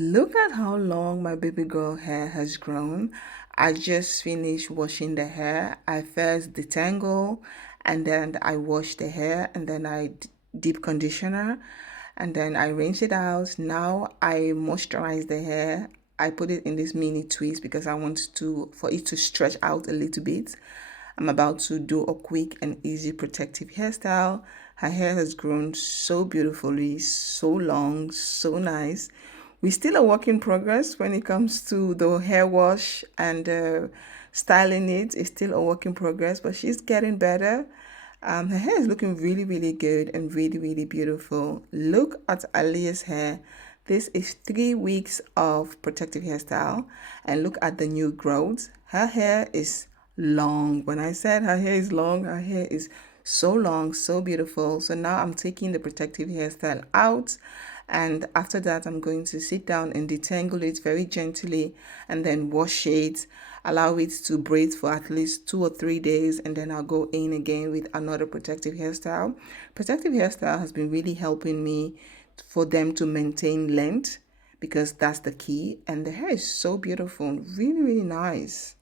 Look at how long my baby girl hair has grown. I just finished washing the hair. I first detangle and then I wash the hair and then I deep conditioner and then I rinse it out. Now I moisturize the hair. I put it in this mini twist because I want to for it to stretch out a little bit. I'm about to do a quick and easy protective hairstyle. Her hair has grown so beautifully, so long, so nice. We're still a work in progress when it comes to the hair wash and styling it. It's still a work in progress, but she's getting better. Her hair is looking really, really good and really, really beautiful. Look at Alia's hair. This is 3 weeks of protective hairstyle, and look at the new growth. Her hair is long. When I said her hair is long, her hair is so long, so beautiful. So now I'm taking the protective hairstyle out, and after that I'm going to sit down and detangle it very gently and then wash it, allow it to breathe for at least 2 or 3 days, and then I'll go in again with another protective hairstyle. Protective hairstyle has been really helping me for them to maintain length because that's the key, and the hair is so beautiful, really, really nice.